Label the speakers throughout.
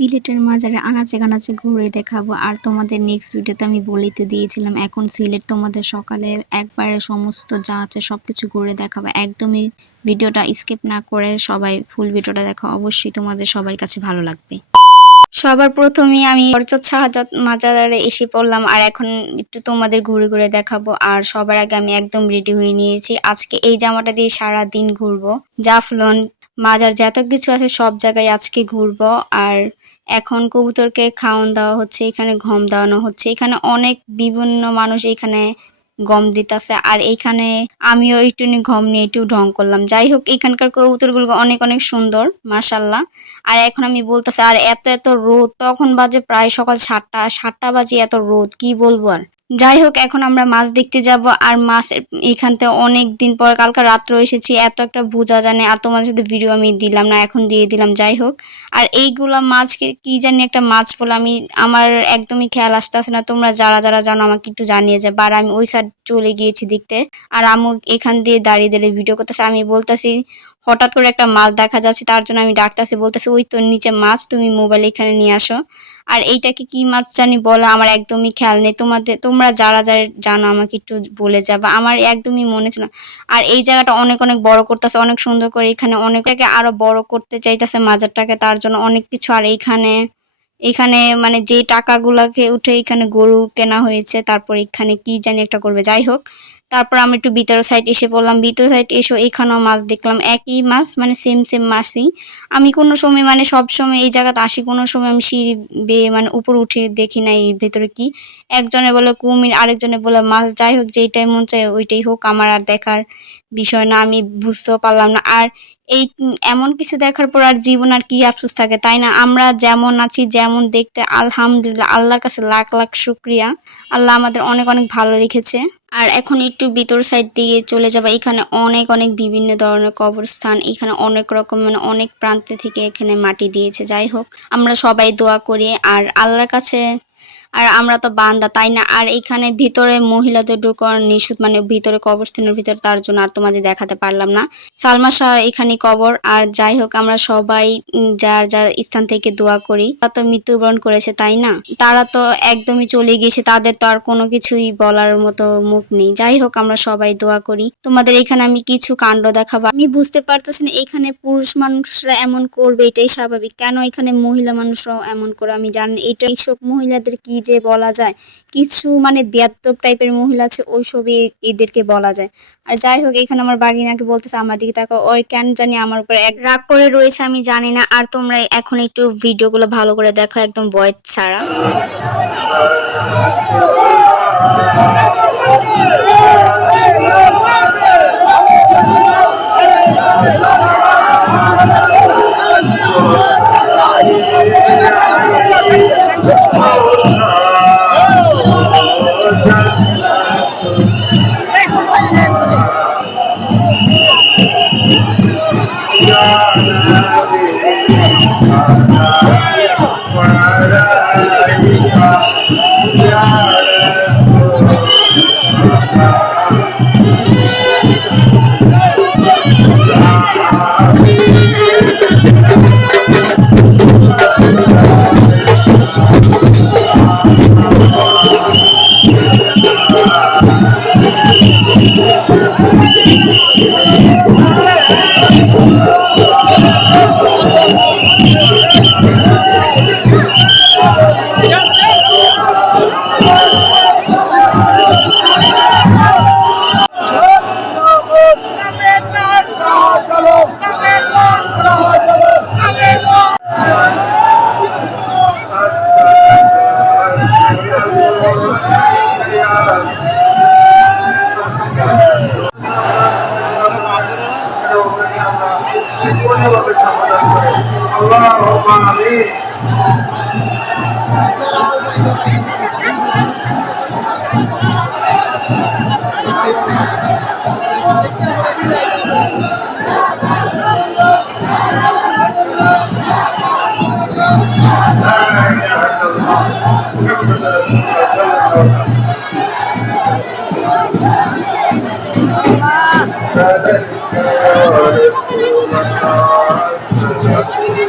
Speaker 1: সিলেটের মাজারে আনাচে কানাচে ঘুরে দেখাবো। আর তোমাদের নেক্সট ভিডিওতে আমি বলিতে দিয়েছিলাম, এখন সিলেট তোমাদের সকালে একবারে সমস্ত যা আছে সব কিছু ঘুরে দেখাবো। একদমই ভিডিওটা স্কিপ না করে সবাই ফুল ভিডিওটা দেখো, অবশ্যই তোমাদের সবার কাছে ভালো লাগবে। সবার প্রথমে আমি বরচত শাহজাদ মাজারে এসে পড়লাম, আর এখন একটু তোমাদের ঘুরে ঘুরে দেখাবো। আর সবার আগে আমি একদম রেডি হয়ে নিয়েছি, আজকে এই জামাটা দিয়ে সারা দিন ঘুরবো। জাফলন মাজার যত কিছু আছে সব জায়গায় আজকে ঘুরবো। আর এখন কবুতরকে খাওয়ান দেওয়া হচ্ছে, এখানে ঘম দেওয়ানো হচ্ছে। এখানে অনেক বিভিন্ন মানুষ এখানে গম দিতেছে আর এইখানে আমিও একটু ঘম নিয়ে একটু ঢং করলাম। যাই হোক, এখানকার কবুতরগুলো অনেক অনেক সুন্দর মাসাল্লাহ আর এখন আমি বলতেছি, আর এত এত রোদ, তখন বাজে প্রায় সকাল সাতটা সাতটা বাজে এত রোদ, কি বলব আর? যাই হোক, এখন আমরা মাছ দেখতে যাব, আর মাছ এখান থেকে অনেক দিন পর, কালকে রাত্রে এসেছি, এত একটা বোঝা জানে, আর তোমাদের সাথে ভিডিও আমি দিলাম না, এখন দিয়ে দিলাম, যাই হোক। আর এইগুলা মাছকে কি জানি একটা মাছ বলে, আমি, আমার একদমই খেয়াল আসতেছে না, তোমরা যারা যারা জানো, আমাকে একটু জানিয়ে যাবে আর আমি ওই সাইড চলে গিয়েছি দেখতে, আর আমু এখান দিয়ে দাঁড়িয়ে দাঁড়িয়ে ভিডিও করতেছে, আমি বলতেছি হঠাৎ করে একটা মাছ দেখা যাচ্ছে, তার জন্য আমি ডাকতেছি, বলতেছি, ওই তোর নিচে মাছ, তুমি মোবাইল এখানে নিয়ে আসো। আর এইটাকে কি মাছ জানি বলে, আমার একদমই খেয়াল নেই। তোমাদের, তোমরা যারা যারা জানো, আমাকে একটু বলে যাবে আমার একদমই মনে ছিল আর এই জায়গাটা অনেক অনেক বড় করতেছে, অনেক সুন্দর করে এখানে অনেকটাকে আরও বড় করতে চাইতেছে মাজারটাকে, তার জন্য অনেক কিছু। আর এইখানে এখানে মানে যে টাকাগুলোকে উঠে এখানে গরু কেনা হয়েছে, তারপর এখানে কি জানি একটা করবে। যাই হোক তারপর আমি একটু ভিতরের সাইড এসে পড়লাম। ভিতর সাইড এসে এখানেও মাছ দেখলাম। একই মাছ মানে সেম সেম মাছই। আমি কোনো সময় মানে সব সময় এই জায়গাতে আসি, কোনো সময় আমি সিঁড়ি বেয়ে মানে উপর উঠে দেখি না এই ভেতরে কি। একজনে বলে কুমির, আরেকজনে বলে মাছ। যাই হোক, যেইটাই মন চায় ওইটাই হোক, আমার আর দেখার বিষয় না, আমি বুঝতেও পারলাম না। আর এই এমন কিছু দেখার পর আর জীবন আর কি আফসোস থাকে, তাই না? আমরা যেমন আছি, যেমন দেখতে, আলহামদুলিল্লাহ, আল্লাহর কাছে লাখ লাখ শুক্রিয়া। আল্লাহ আমাদের অনেক অনেক ভালো রেখেছে। আর এখন একটু ভিতর সাইড দিয়ে চলে যাব। এখানে অনেক অনেক বিভিন্ন ধরনের কবরস্থান। এখানে অনেক রকম মানে অনেক প্রান্ত থেকে এখানে মাটি দিয়েছে। যাই হোক, আমরা সবাই দোয়া করি। আর আল্লাহর কাছে আর আমরা তো বান্দা, তাই না? আর এখানে ভিতরে মহিলাদের ঢুকার নিষুধ মানে ভিতরে কবরস্থানের ভিতরে তার জন্য আর তোমাদের দেখাতে পারলাম না। সালমা শাহ এখানে কবর। আর যাই হোক, আমরা সবাই যার যার স্থান থেকে দোয়া করি। তারা তো মৃত্যুবরণ করেছে, তাই না? তারা তো একদমই চলে গেছে তাদের তো আর কোনো কিছুই বলার মতো মুখ নেই। যাই হোক, আমরা সবাই দোয়া করি। তোমাদের এখানে আমি কিছু কাণ্ড দেখাবো। আমি বুঝতে পারতেছি না, এখানে পুরুষ মানুষরা এমন করবে, এটাই স্বাভাবিক। কেন এখানে মহিলা মানুষরাও এমন করে? আমি জানি এটা এইসব মহিলাদের কি যে বলা যায়, কিছু মানে বিয়াত্তব টাইপের মহিলা আছে, ওই সবই এদেরকে বলা যায়। আর যাই হোক, এখানে আমার বাগিনাকে বলতেছে, আমার দিকে তাকে ওই কেন জানি আমার উপরে এক রাগ করে রয়েছে, আমি জানি না। আর তোমরা এখন একটু ভিডিওগুলো ভালো করে দেখো, একদম বয় ছাড়া। Yeah.
Speaker 2: اللهم امين Thank you.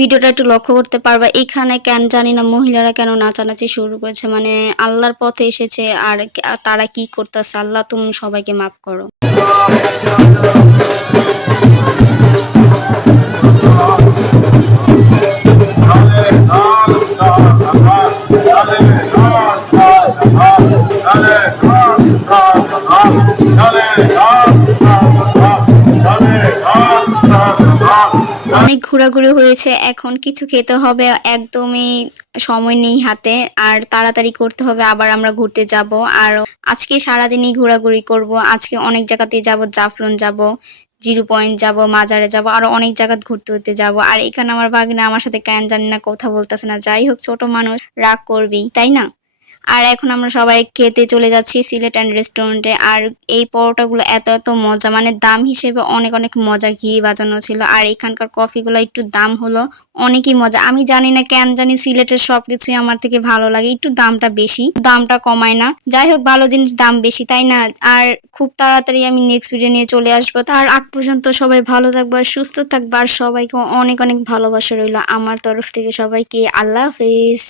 Speaker 1: ভিডিওটা একটু লক্ষ্য করতে পারবা। এখানে কেন জানি না মহিলারা কেন নাচানাচি শুরু করেছে। মানে আল্লাহর পথে এসেছে আর তারা কি করতেছে, আল্লাহ তুমি সবাইকে মাফ করো। অনেক ঘোরাঘুরি হয়েছে, এখন কিছু খেতে হবে, একদমই সময় নেই হাতে, আর তাড়াতাড়ি করতে হবে, আবার আমরা ঘুরতে যাব, আর আজকে সারাদিনই ঘোরাঘুরি করব, আজকে অনেক জায়গাতে যাব, জাফলন যাব, জিরো পয়েন্ট যাব, মাজারে যাব, আরও অনেক জায়গা ঘুরতে ঘুরতে যাব, আর এখানে আমার ভাগ্নে আমার সাথে কেন জানি না কথা বলতেছে না, যাই হোক ছোট মানুষ, রাগ করবেই, তাই না? আর এখন আমরা সবাই খেতে চলে যাচ্ছি সিলেট অ্যান্ড রেস্টুরেন্টে। আর এই পরোটাগুলো এত এত মজা মানে দাম হিসেবে অনেক অনেক মজা ঘি বাজানো ছিল। আর এখানকার কফিগুলো একটু দাম হলো অনেকই মজা। আমি জানি না কেন জানি সিলেটের সবকিছুই আমার থেকে ভালো লাগে, একটু দামটা বেশি, দামটা কমায় না। যাই হোক, ভালো জিনিস, দাম বেশি, তাই না? আর খুব তাড়াতাড়ি আমি নেক্সট ভিডিও নিয়ে চলে আসব। তার আগ পর্যন্ত সবাই ভালো থাকব আর সুস্থ থাকব, আর সবাইকে অনেক অনেক ভালোবাসা রইল। আমার তরফ থেকে সবাইকে আল্লাহ হাফেজ।